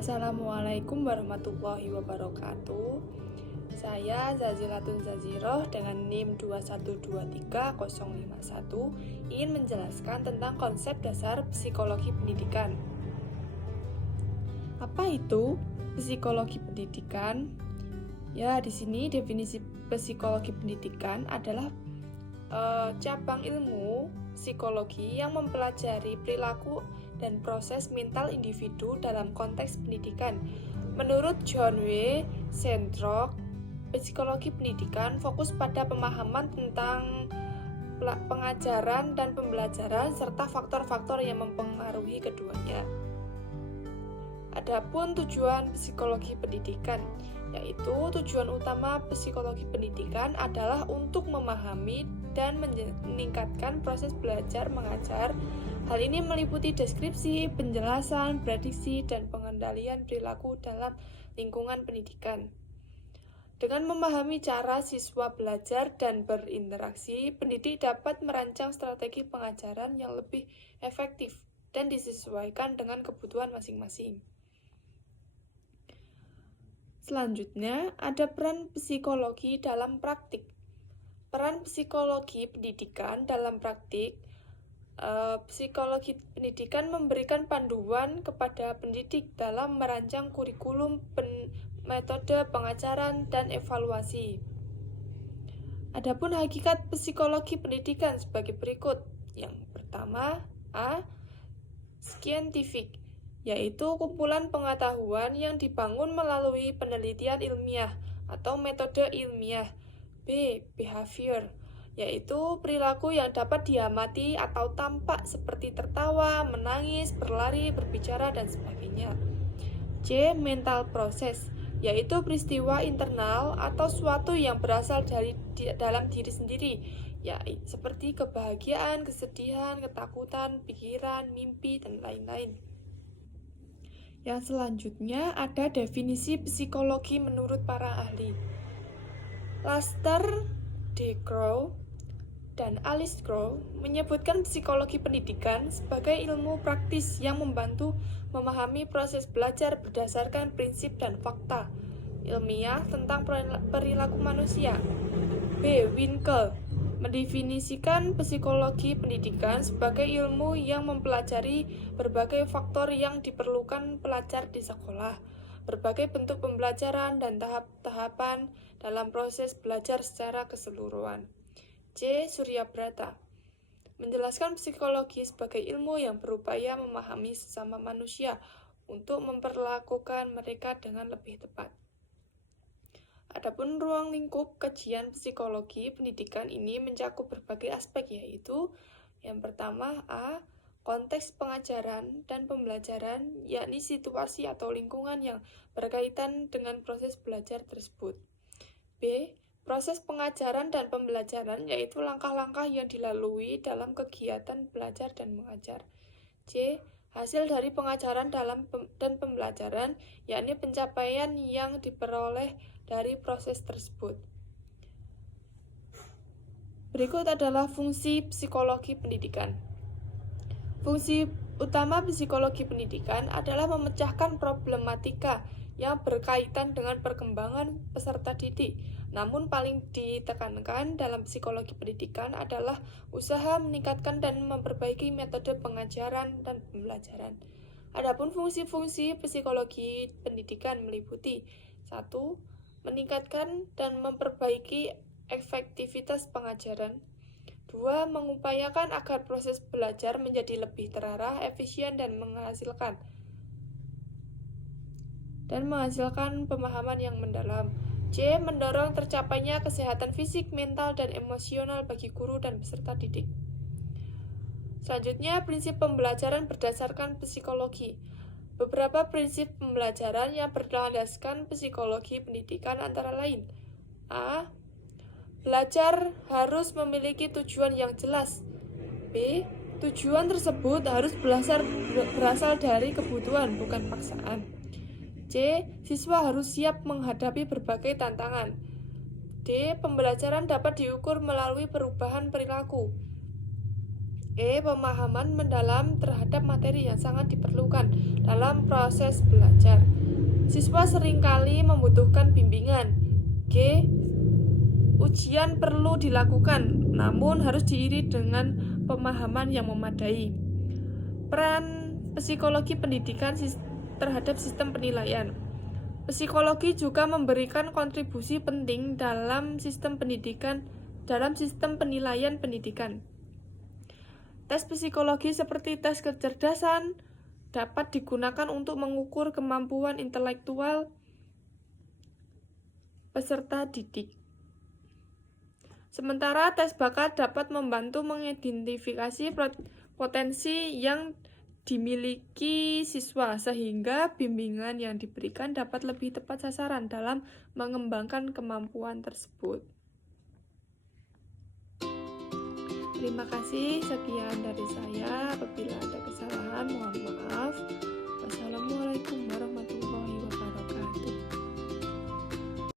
Assalamualaikum warahmatullahi wabarakatuh. Saya Zazilatun Zaziroh dengan NIM 2123051 ingin menjelaskan tentang konsep dasar psikologi pendidikan. Apa itu psikologi pendidikan? Ya, di sini definisi psikologi pendidikan adalah cabang ilmu psikologi yang mempelajari perilaku dan proses mental individu dalam konteks pendidikan. Menurut John W. Sandrock, psikologi pendidikan fokus pada pemahaman tentang pengajaran dan pembelajaran serta faktor-faktor yang mempengaruhi keduanya. Adapun tujuan psikologi pendidikan, yaitu tujuan utama psikologi pendidikan adalah untuk memahami dan meningkatkan proses belajar mengajar. Hal ini meliputi deskripsi, penjelasan, prediksi, dan pengendalian perilaku dalam lingkungan pendidikan. Dengan memahami cara siswa belajar dan berinteraksi, pendidik dapat merancang strategi pengajaran yang lebih efektif dan disesuaikan dengan kebutuhan masing-masing. Selanjutnya, ada peran psikologi dalam praktik. Peran psikologi pendidikan dalam praktik. Psikologi pendidikan memberikan panduan kepada pendidik dalam merancang kurikulum, metode pengajaran, dan evaluasi. Adapun hakikat psikologi pendidikan sebagai berikut. Yang pertama, A. Scientific, yaitu kumpulan pengetahuan yang dibangun melalui penelitian ilmiah atau metode ilmiah. B. Behavior, yaitu perilaku yang dapat diamati atau tampak seperti tertawa, menangis, berlari, berbicara, dan sebagainya. C. Mental process, yaitu peristiwa internal atau suatu yang berasal dari dalam diri sendiri, ya, seperti kebahagiaan, kesedihan, ketakutan, pikiran, mimpi, dan lain-lain. Yang selanjutnya ada definisi psikologi menurut para ahli. Lester D. Crow dan Alice Crow menyebutkan psikologi pendidikan sebagai ilmu praktis yang membantu memahami proses belajar berdasarkan prinsip dan fakta ilmiah tentang perilaku manusia. B. Winkel mendefinisikan psikologi pendidikan sebagai ilmu yang mempelajari berbagai faktor yang diperlukan pelajar di sekolah, berbagai bentuk pembelajaran dan tahap-tahapan dalam proses belajar secara keseluruhan. C. Suryabrata menjelaskan psikologi sebagai ilmu yang berupaya memahami sesama manusia untuk memperlakukan mereka dengan lebih tepat. Adapun ruang lingkup kajian psikologi pendidikan ini mencakup berbagai aspek, yaitu yang pertama A. Konteks pengajaran dan pembelajaran, yakni situasi atau lingkungan yang berkaitan dengan proses belajar tersebut. B. Proses pengajaran dan pembelajaran, yaitu langkah-langkah yang dilalui dalam kegiatan belajar dan mengajar. C. Hasil dari pengajaran dan pembelajaran, yakni pencapaian yang diperoleh dari proses tersebut. Berikut adalah fungsi psikologi pendidikan. Fungsi utama psikologi pendidikan adalah memecahkan problematika yang berkaitan dengan perkembangan peserta didik. Namun paling ditekankan dalam psikologi pendidikan adalah usaha meningkatkan dan memperbaiki metode pengajaran dan pembelajaran. Adapun fungsi-fungsi psikologi pendidikan meliputi 1. Meningkatkan dan memperbaiki efektivitas pengajaran. 2. Mengupayakan agar proses belajar menjadi lebih terarah, efisien, dan menghasilkan pemahaman yang mendalam. C. Mendorong tercapainya kesehatan fisik, mental, dan emosional bagi guru dan peserta didik. Selanjutnya, prinsip pembelajaran berdasarkan psikologi. Beberapa prinsip pembelajaran yang berlandaskan psikologi pendidikan antara lain. A. Belajar harus memiliki tujuan yang jelas. B. Tujuan tersebut harus berasal dari kebutuhan, bukan paksaan. C. Siswa harus siap menghadapi berbagai tantangan. D. Pembelajaran dapat diukur melalui perubahan perilaku. Pemahaman mendalam terhadap materi yang sangat diperlukan dalam proses belajar. Siswa seringkali membutuhkan bimbingan. G. Ujian perlu dilakukan, namun harus diiringi dengan pemahaman yang memadai. Peran psikologi pendidikan terhadap sistem penilaian. Psikologi juga memberikan kontribusi penting dalam sistem penilaian pendidikan. Tes psikologi seperti tes kecerdasan dapat digunakan untuk mengukur kemampuan intelektual peserta didik. Sementara tes bakat dapat membantu mengidentifikasi potensi yang dimiliki siswa, sehingga bimbingan yang diberikan dapat lebih tepat sasaran dalam mengembangkan kemampuan tersebut. Terima kasih, sekian dari saya. Apabila ada kesalahan, mohon maaf. Wassalamualaikum.